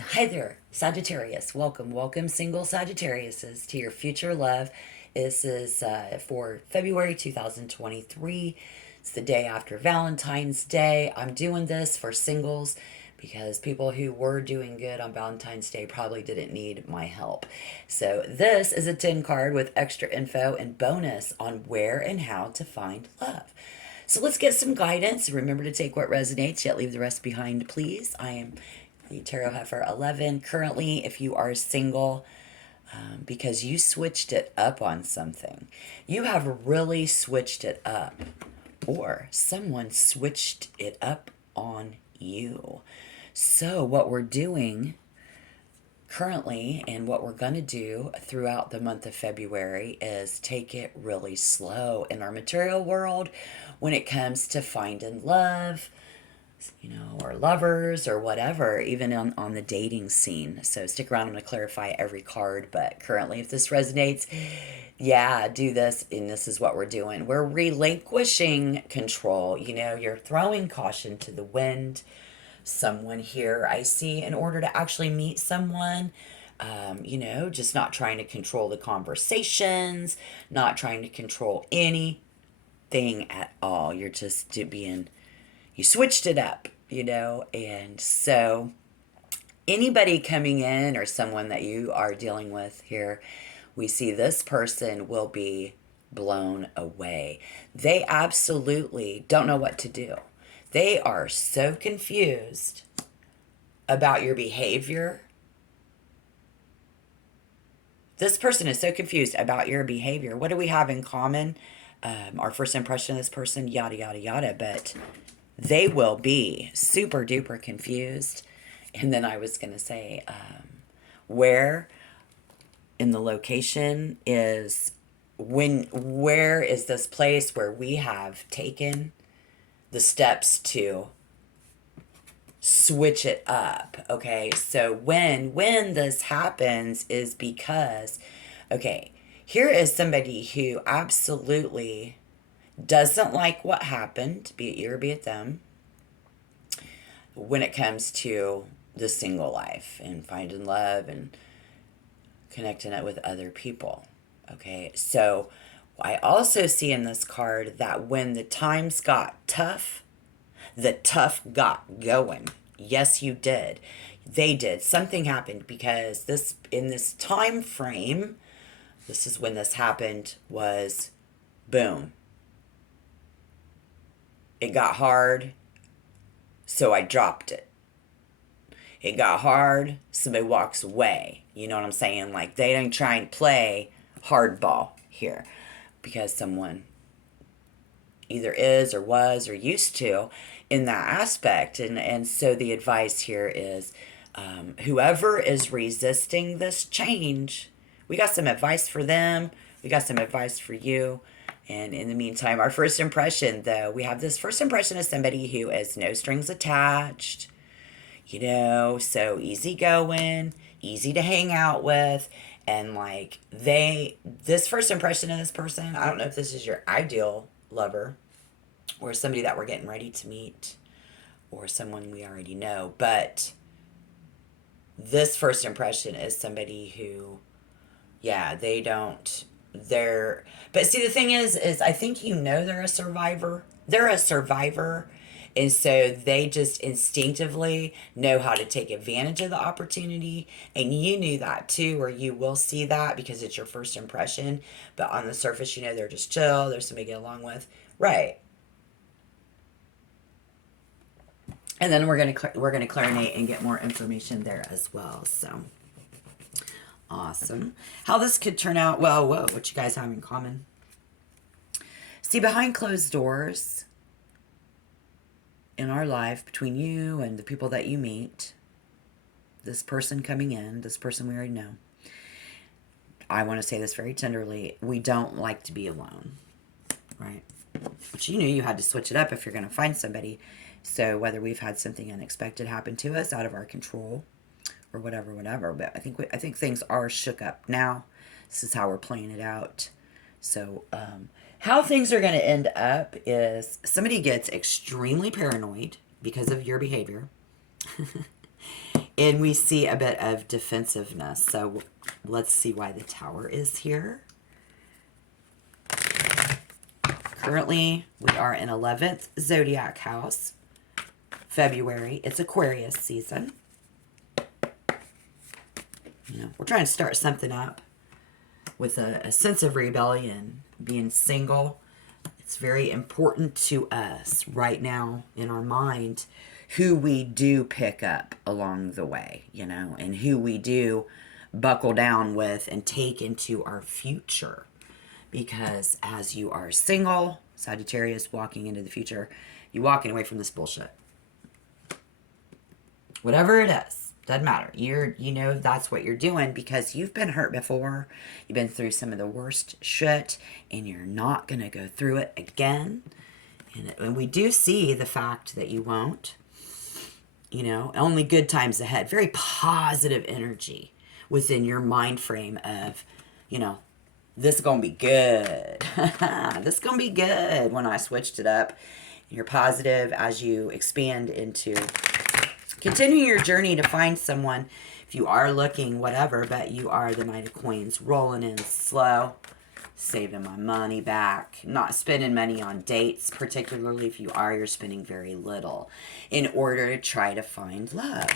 Hi there, Sagittarius. Welcome, single Sagittariuses, to your future love. This is for February 2023. It's the day after Valentine's Day. I'm doing this for singles because people who were doing good on Valentine's Day probably didn't need my help. So, this is a 10 card with extra info and bonus on where and how to find love. So let's get some guidance. Remember to take what resonates, yet leave the rest behind, please. I am the Tarot Heifer 11. Currently, if you are single, because you switched it up on something, you have really switched it up, or someone switched it up on you. So, what we're doing currently and what we're going to do throughout the month of February is take it really slow in our material world when it comes to finding love, or lovers or whatever, even on the dating scene. So stick around. I'm going to clarify every card, but currently, if this resonates, yeah, do this. And this is what we're doing. We're relinquishing control. You're throwing caution to the wind. Someone here I see, in order to actually meet someone, just not trying to control the conversations, not trying to control anything at all. You're just you switched it up, and so anybody coming in or someone that you are dealing with here, we see this person will be blown away. They absolutely don't know what to do. They are so confused about your behavior. This person is so confused about your behavior. What do we have in common? Our first impression of this person, yada, yada, yada. But they will be super duper confused. And then I was going to say, where in the location is where is this place where we have taken the steps to switch it up? Okay, so when this happens is because, okay, here is somebody who absolutely doesn't like what happened, be it you or be it them, when it comes to the single life and finding love and connecting it with other people. Okay, so I also see in this card that when the times got tough, the tough got going. Yes, you did. They did. Something happened because this in this time frame, this is when this happened, was boom. It got hard, so I dropped it. It got hard, somebody walks away. You know what I'm saying? Like, they don't try and play hardball here because someone either is or was or used to in that aspect. And so the advice here is, whoever is resisting this change, we got some advice for them. We got some advice for you. And in the meantime, our first impression, though, we have this first impression of somebody who is no strings attached, so easygoing, easy to hang out with. And like, this first impression of this person, I don't know if this is your ideal lover or somebody that we're getting ready to meet or someone we already know, but this first impression is somebody who, yeah, but see, the thing is I think they're a survivor. They're a survivor. And so they just instinctively know how to take advantage of the opportunity. And you knew that too, or you will see that because it's your first impression. But on the surface, they're just chill. They're somebody to get along with. Right. And then we're gonna clarinate and get more information there as well. So awesome. How this could turn out? Well, whoa, what you guys have in common? See, behind closed doors in our life, between you and the people that you meet, this person coming in, this person we already know, I want to say this very tenderly, we don't like to be alone, right? But you knew you had to switch it up if you're going to find somebody. So whether we've had something unexpected happen to us out of our control or whatever, but I think things are shook up now. This is how we're playing it out. So how things are going to end up is somebody gets extremely paranoid because of your behavior. And we see a bit of defensiveness. So let's see why the Tower is here. Currently, we are in 11th zodiac house, February. It's Aquarius season. You know, we're trying to start something up with a sense of rebellion, being single. It's very important to us right now in our mind who we do pick up along the way, you know, and who we do buckle down with and take into our future. Because as you are single, Sagittarius, walking into the future, you're walking away from this bullshit. Whatever it is, doesn't matter. You know that's what you're doing because you've been hurt before. You've been through some of the worst shit, and you're not going to go through it again. And we do see the fact that you won't. You know, only good times ahead. Very positive energy within your mind frame of, you know, this is going to be good. This is going to be good when I switched it up. You're positive as you expand into continuing your journey to find someone. If you are looking, whatever, but you are the Knight of Coins, rolling in slow, saving my money back, not spending money on dates, particularly if you are, you're spending very little in order to try to find love.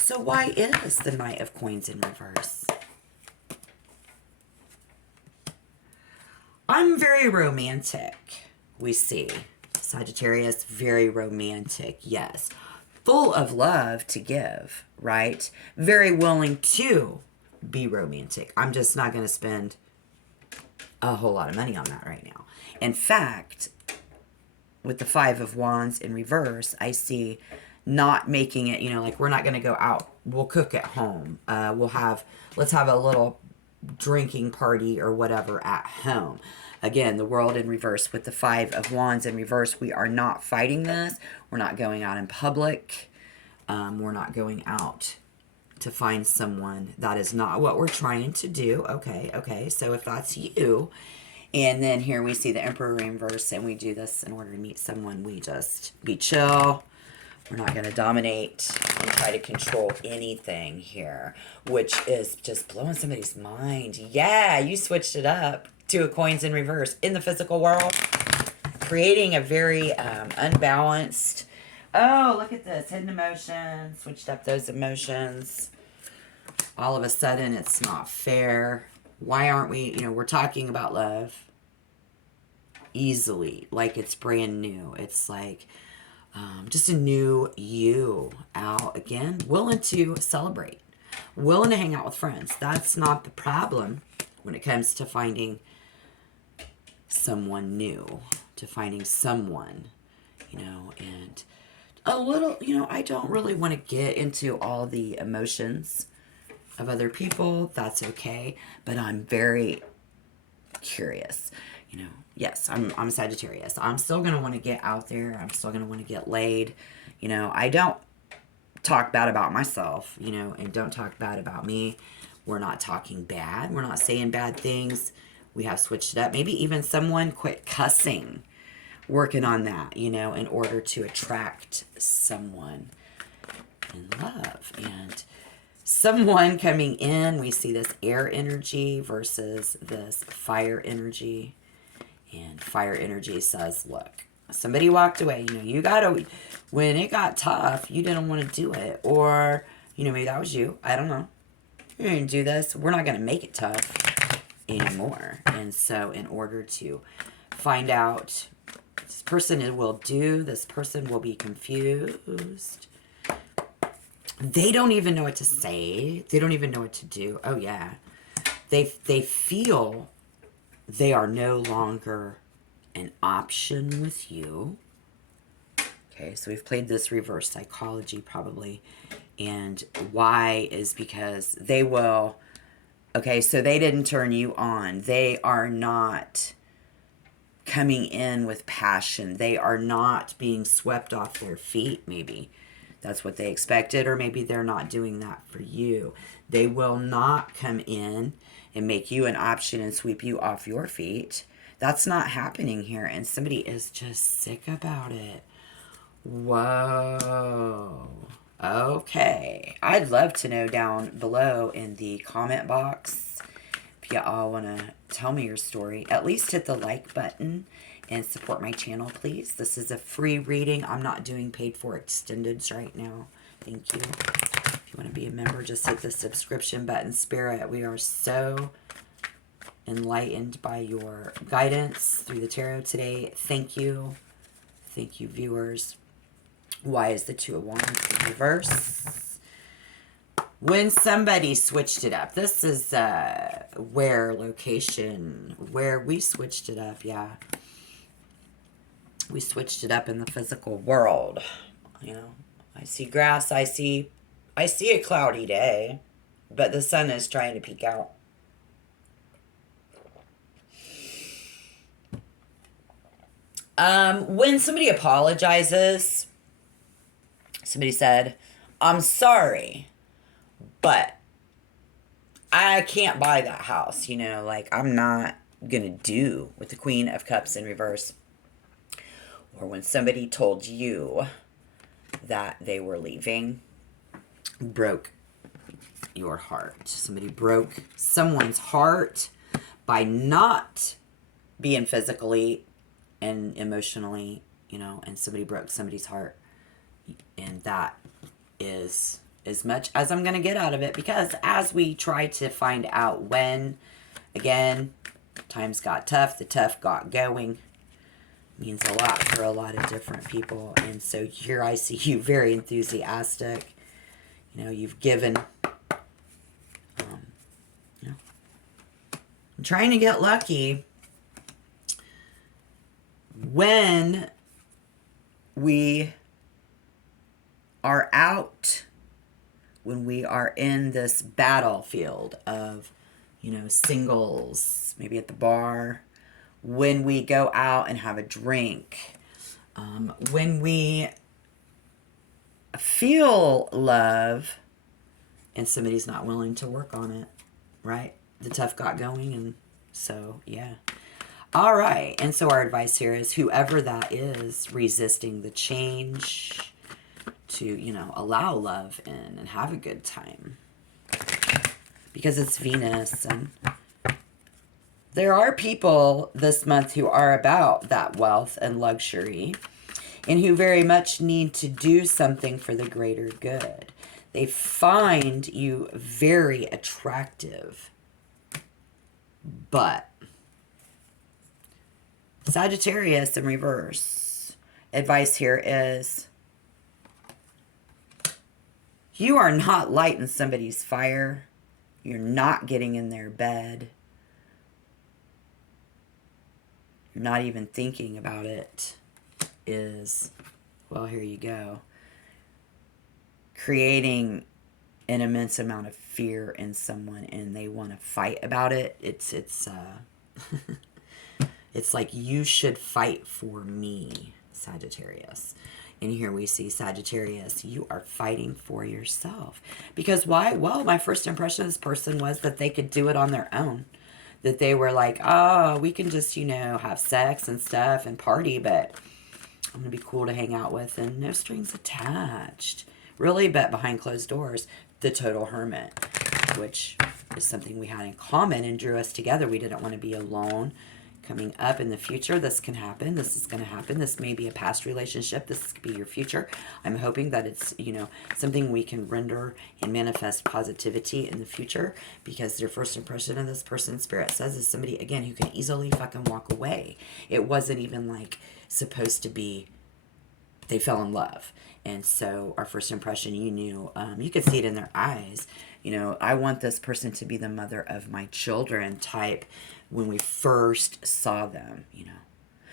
So why is the Knight of Coins in reverse? I'm very romantic, we see. Sagittarius, very romantic, yes. Full of love to give, right? Very willing to be romantic. I'm just not going to spend a whole lot of money on that right now. In fact, with the Five of Wands in reverse, I see not making it, you know, like we're not going to go out. We'll cook at home. Let's have a little drinking party or whatever at home. Again, the World in reverse with the Five of Wands in reverse. We are not fighting this. We're not going out in public. We're not going out to find someone. That is not what we're trying to do. Okay. So if that's you, and then here we see the Emperor in reverse, and we do this in order to meet someone. We just be chill. We're not going to dominate and try to control anything here, which is just blowing somebody's mind. Yeah, you switched it up to a coins in reverse in the physical world, creating a very unbalanced. Oh, look at this. Hidden emotions. Switched up those emotions. All of a sudden, it's not fair. Why aren't we, we're talking about love easily, like it's brand new. It's like just a new you out again, willing to celebrate, willing to hang out with friends. That's not the problem when it comes to finding someone new, to finding someone, and a little, I don't really want to get into all the emotions of other people. That's okay. But I'm very curious, yes, I'm Sagittarius. I'm still going to want to get out there. I'm still going to want to get laid. I don't talk bad about myself, and don't talk bad about me. We're not talking bad. We're not saying bad things. We have switched it up. Maybe even someone quit cussing, working on that, in order to attract someone in love. And someone coming in, we see this air energy versus this fire energy. And fire energy says, look, somebody walked away. You gotta, when it got tough, you didn't want to do it. Or, maybe that was you. I don't know. You didn't do this. We're not going to make it tough anymore. And so in order to find out, this person will do, this person will be confused. They don't even know what to say. They don't even know what to do. Oh, yeah. They feel they are no longer an option with you. Okay, so we've played this reverse psychology probably. And why is because they will... Okay, so they didn't turn you on. They are not coming in with passion. They are not being swept off their feet, maybe. That's what they expected, or maybe they're not doing that for you. They will not come in and make you an option and sweep you off your feet. That's not happening here, and somebody is just sick about it. Whoa. Okay. I'd love to know down below in the comment box if you all want to tell me your story. At least hit the like button and support my channel, please. This is a free reading. I'm not doing paid for extendeds right now. Thank you. If you want to be a member, just hit the subscription button. Spirit, we are so enlightened by your guidance through the tarot today. Thank you. Thank you, viewers. Why is the Two of Wands in reverse? When somebody switched it up. This is where location, where we switched it up, yeah. We switched it up in the physical world. You know, I see grass, I see a cloudy day, but the sun is trying to peek out. When somebody apologizes, somebody said, I'm sorry, but I can't buy that house, you know, like I'm not gonna do with the Queen of Cups in reverse. Or when somebody told you that they were leaving, broke your heart. Somebody broke someone's heart by not being physically and emotionally, you know, and somebody broke somebody's heart. And that is as much as I'm going to get out of it, because as we try to find out when, again, times got tough, the tough got going, means a lot for a lot of different people. And so here I see you very enthusiastic. You know, you've given, you know, I'm trying to get lucky. When we are out, when we are in this battlefield of, you know, singles, maybe at the bar, when we go out and have a drink, when we feel love and somebody's not willing to work on it, right? The tough got going, and so, yeah. All right, and so our advice here is whoever that is resisting the change to, you know, allow love in and have a good time. Because it's Venus, and there are people this month who are about that wealth and luxury and who very much need to do something for the greater good. They find you very attractive, but Sagittarius in reverse, advice here is you are not lighting somebody's fire. You're not getting in their bed. You're not even thinking about it. Is, well, here you go. Creating an immense amount of fear in someone, and they want to fight about it. It's it's like, you should fight for me, Sagittarius. And here we see Sagittarius, you are fighting for yourself. Because why? Well, my first impression of this person was that they could do it on their own. That they were like, oh, we can just, you know, have sex and stuff and party, but I'm going to be cool to hang out with and no strings attached. Really, but behind closed doors, the total hermit, which is something we had in common and drew us together. We didn't want to be alone. Coming up in the future, this can happen. This is going to happen. This may be a past relationship. This could be your future. I'm hoping that it's, you know, something we can render and manifest positivity in the future, because your first impression of this person, Spirit says, is somebody, again, who can easily fucking walk away. It wasn't even like supposed to be they fell in love. And so our first impression, you knew, you could see it in their eyes. You know, I want this person to be the mother of my children type. When we first saw them, you know,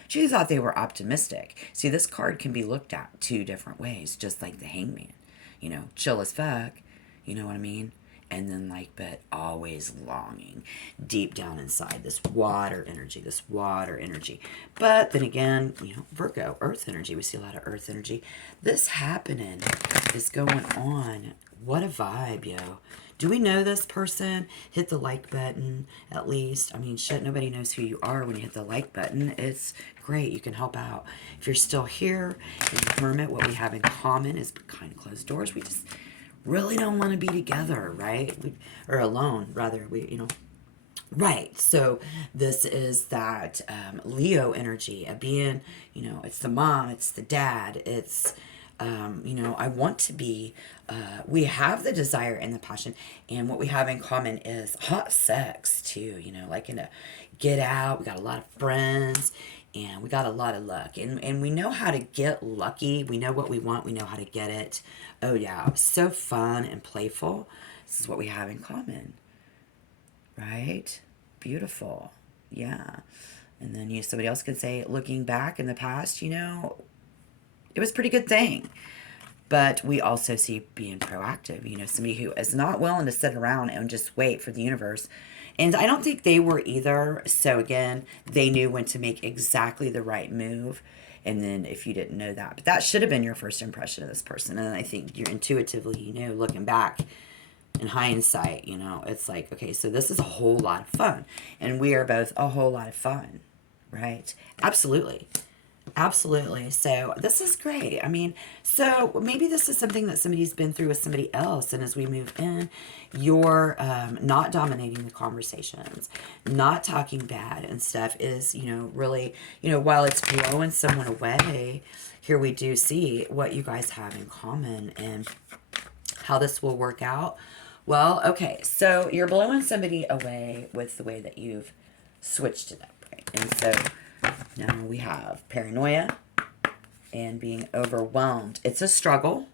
she thought they were optimistic. See, this card can be looked at two different ways, just like the Hangman. You know, chill as fuck, you know what I mean? And then like, but always longing deep down inside, this water energy. But then again, you know, Virgo, earth energy. We see a lot of earth energy. This happening is going on What a vibe, yo. Do we know this person? Hit the like button, at least. I mean, shit, nobody knows who you are when you hit the like button. It's great. You can help out. If you're still here in the Hermit, what we have in common is behind closed doors. We just really don't want to be together, right? Or alone, rather. Right. So this is that Leo energy of being, it's the mom, it's the dad, it's, I want to be, we have the desire and the passion. And what we have in common is hot sex too, like in a get out. We got a lot of friends and we got a lot of luck. And we know how to get lucky. We know what we want. We know how to get it. Oh, yeah. So fun and playful. This is what we have in common. Right? Beautiful. Yeah. And then somebody else could say, looking back in the past, it was a pretty good thing. But we also see being proactive, somebody who is not willing to sit around and just wait for the universe. And I don't think they were either. So again, they knew when to make exactly the right move. And then if you didn't know that, but that should have been your first impression of this person. And I think you're intuitively, looking back, in hindsight, it's like, okay, so this is a whole lot of fun. And we are both a whole lot of fun, right? Absolutely. Absolutely. So this is great. I mean, so maybe this is something that somebody's been through with somebody else. And as we move in, you're not dominating the conversations, not talking bad and stuff is, really, while it's blowing someone away, here we do see what you guys have in common and how this will work out. Well, okay, so you're blowing somebody away with the way that you've switched it up, right? And so now we have paranoia and being overwhelmed. It's a struggle,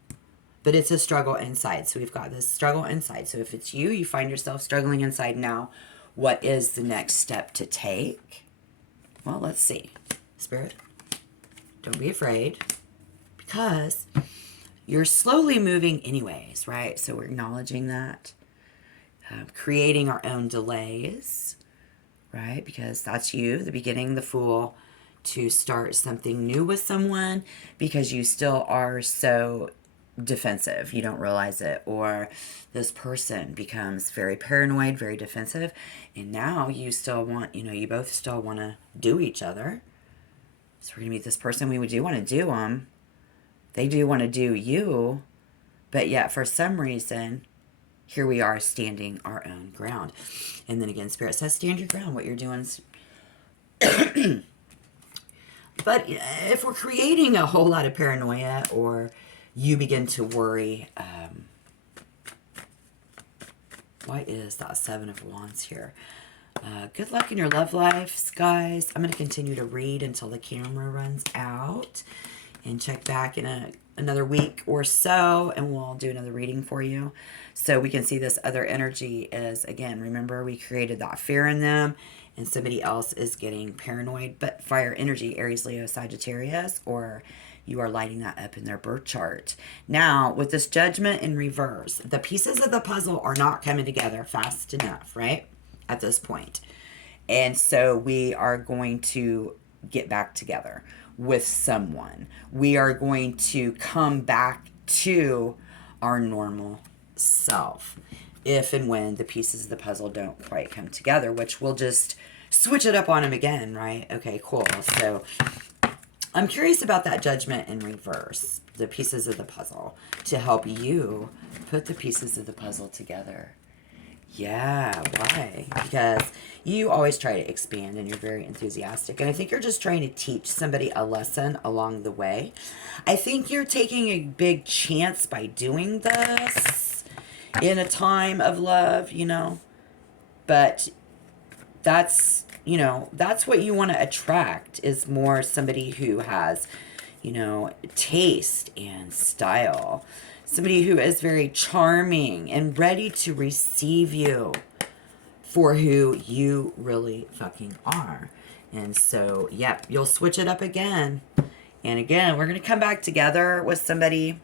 but it's a struggle inside. So we've got this struggle inside. So if it's you find yourself struggling inside now, what is the next step to take? Well, let's see. Spirit, don't be afraid, because you're slowly moving anyways, right? So we're acknowledging that. Creating our own delays, right? Because that's you, the beginning, the fool, to start something new with someone because you still are so defensive. You don't realize it. Or this person becomes very paranoid, very defensive. And now you still want, you both still want to do each other. So we're going to meet this person. We do want to do them. They do want to do you, but yet for some reason, here we are standing our own ground. And then again, Spirit says, stand your ground. What you're doing is... But if we're creating a whole lot of paranoia or you begin to worry, why is that Seven of Wands here? Good luck in your love lives, guys. I'm going to continue to read until the camera runs out. And check back in another week or so, and we'll do another reading for you. So we can see this other energy is, again, remember we created that fear in them, and somebody else is getting paranoid. But fire energy, Aries, Leo, Sagittarius, or you are lighting that up in their birth chart. Now, with this Judgment in reverse, the pieces of the puzzle are not coming together fast enough, right? At this point. And so we are going to get back together with someone. We are going to come back to our normal self if and when the pieces of the puzzle don't quite come together, which we'll just switch it up on them again, right? Okay, cool. So I'm curious about that Judgment in reverse, the pieces of the puzzle, to help you put the pieces of the puzzle together. Yeah, why? Because you always try to expand and you're very enthusiastic. And I think you're just trying to teach somebody a lesson along the way. I think you're taking a big chance by doing this in a time of love, But that's, that's what you want to attract, is more somebody who has, taste and style. Somebody who is very charming and ready to receive you for who you really fucking are. And so, yep, you'll switch it up again. And again, we're going to come back together with somebody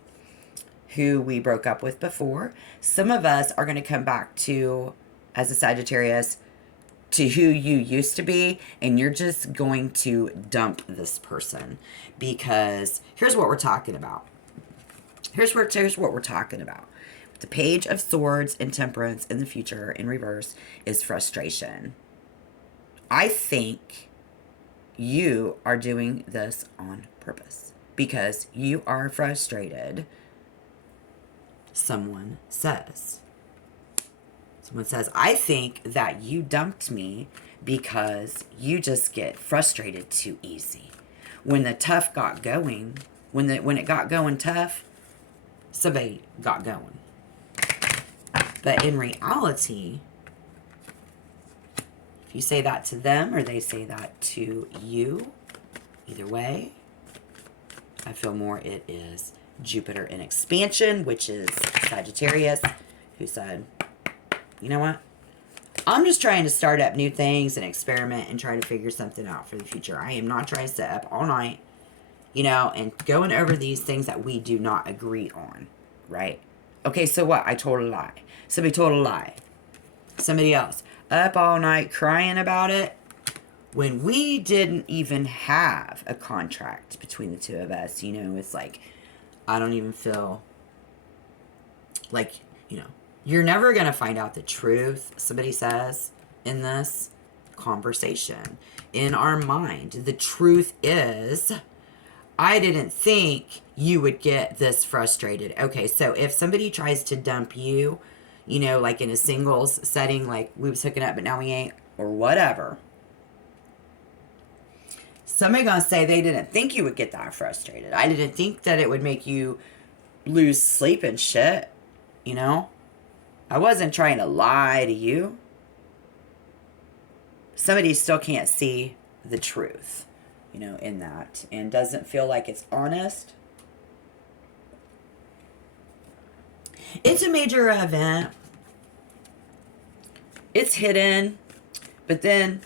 who we broke up with before. Some of us are going to come back to, as a Sagittarius, to who you used to be, and you're just going to dump this person. Because here's what we're talking about. Here's what we're talking about. The Page of Swords and Temperance in the future in reverse is frustration. I think you are doing this on purpose because you are frustrated. Someone says, I think that you dumped me because you just get frustrated too easy. When the tough got going, when it got going tough, somebody got going. But in reality, if you say that to them or they say that to you, either way, I feel more it is Jupiter in expansion, which is Sagittarius, who said, you know what? I'm just trying to start up new things and experiment and try to figure something out for the future. I am not trying to sit up all night, and going over these things that we do not agree on, right? Okay, so what? I told a lie. Somebody told a lie. Somebody else up all night crying about it when we didn't even have a contract between the two of us. It's like, I don't even feel like, you're never going to find out the truth, somebody says, in this conversation. In our mind, the truth is, I didn't think you would get this frustrated. Okay, so if somebody tries to dump you, like in a singles setting, like we was hooking up but now we ain't, or whatever, somebody gonna say they didn't think you would get that frustrated. I didn't think that it would make you lose sleep and shit, I wasn't trying to lie to you. Somebody still can't see the truth, in that, and doesn't feel like it's honest. It's a major event. It's hidden, but then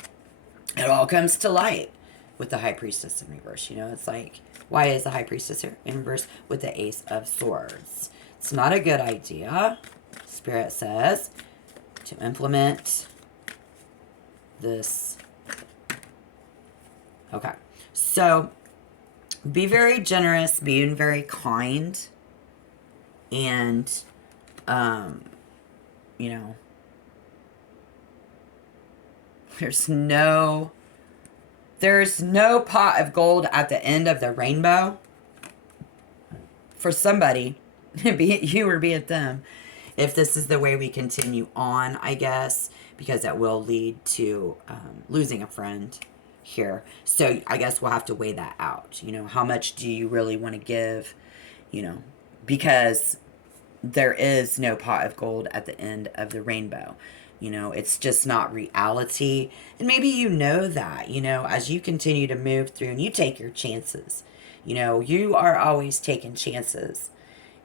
it all comes to light with the High Priestess in reverse. It's like, why is the High Priestess in reverse with the Ace of Swords? It's not a good idea, Spirit says, to implement this. Okay, so be very generous, being very kind, and, there's no pot of gold at the end of the rainbow for somebody, be it you or be it them, if this is the way we continue on, I guess, because that will lead to losing a friend here. So I guess we'll have to weigh that out. How much do you really want to give, because there is no pot of gold at the end of the rainbow. It's just not reality. And maybe that, as you continue to move through and you take your chances. You are always taking chances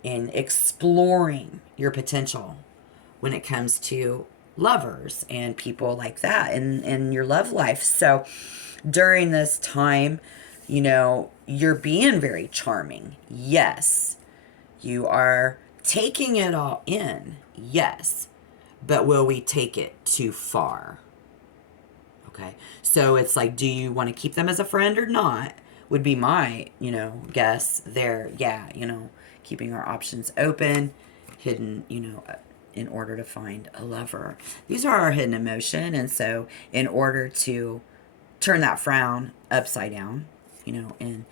in exploring your potential when it comes to lovers and people like that in your love life. So during this time, you're being very charming. Yes. You are taking it all in. Yes. But will we take it too far? Okay. So it's like, do you want to keep them as a friend or not? Would be my, guess there. Yeah, keeping our options open, hidden, in order to find a lover. These are our hidden emotion. And so in order to turn that frown upside down, and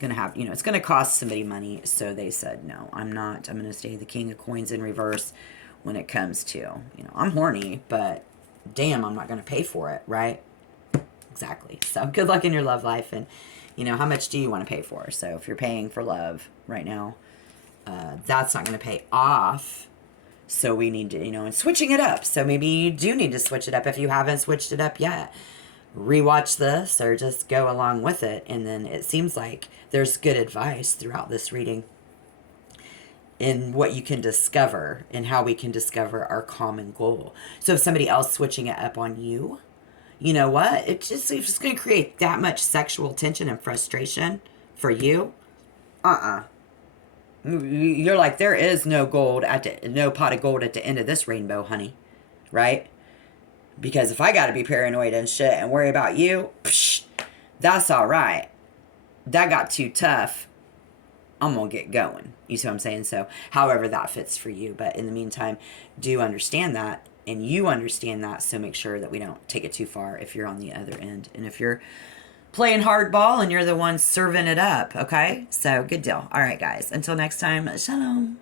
gonna have, it's gonna cost somebody money. So they said, no, I'm not. I'm gonna stay the King of Coins in reverse when it comes to, I'm horny, but damn, I'm not gonna pay for it, right? Exactly. So good luck in your love life, and how much do you want to pay for? So if you're paying for love right now, that's not going to pay off. So we need to, and switching it up. So maybe you do need to switch it up if you haven't switched it up yet. Rewatch this or just go along with it. And then it seems like there's good advice throughout this reading in what you can discover and how we can discover our common goal. So if somebody else switching it up on you, you know what? It's just going to create that much sexual tension and frustration for you. You're like, there is no pot of gold at the end of this rainbow, honey. Right? Because if I got to be paranoid and shit and worry about you, that's all right. That got too tough I'm going to get going. You see what I'm saying? So however that fits for you. But in the meantime, do understand that. And you understand that. So make sure that we don't take it too far if you're on the other end. And if you're playing hardball and you're the one serving it up. Okay? So good deal. All right, guys. Until next time, shalom.